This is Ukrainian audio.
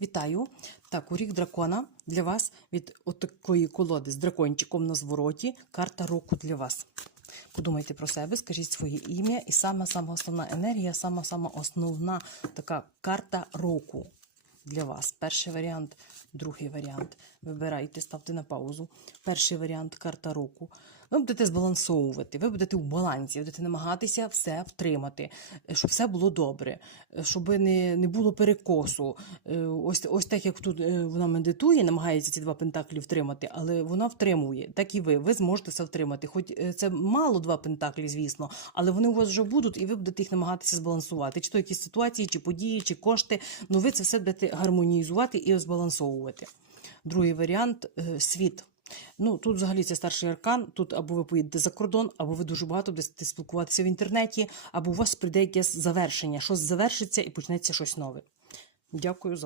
Вітаю! Так, рік дракона для вас від отакої колоди з дракончиком на звороті карта року для вас. Подумайте про себе, скажіть своє ім'я, і сама сама основна енергія, сама сама основна така карта року для вас. Перший варіант, другий варіант. Вибирайте, ставте на паузу. Перший варіант карта року. Ви будете збалансовувати, ви будете у балансі, будете намагатися все втримати, щоб все було добре, щоб не, не було перекосу. Е, Ось, ось так, як тут е, вона медитує, намагається ці два пентаклі втримати, але вона втримує. Так і ви. Ви зможете це втримати. Хоч е, це мало два пентаклі, звісно, але вони у вас вже будуть, і ви будете їх намагатися збалансувати. Чи то якісь ситуації, чи події, чи кошти. Ну ви це все будете гармонізувати і збалансовувати. Другий варіант світ. Ну тут взагалі це старший аркан. Тут або ви поїдете за кордон, або ви дуже багато будете спілкуватися в інтернеті, або у вас прийде якесь завершення. Щось завершиться і почнеться щось нове. Дякую за.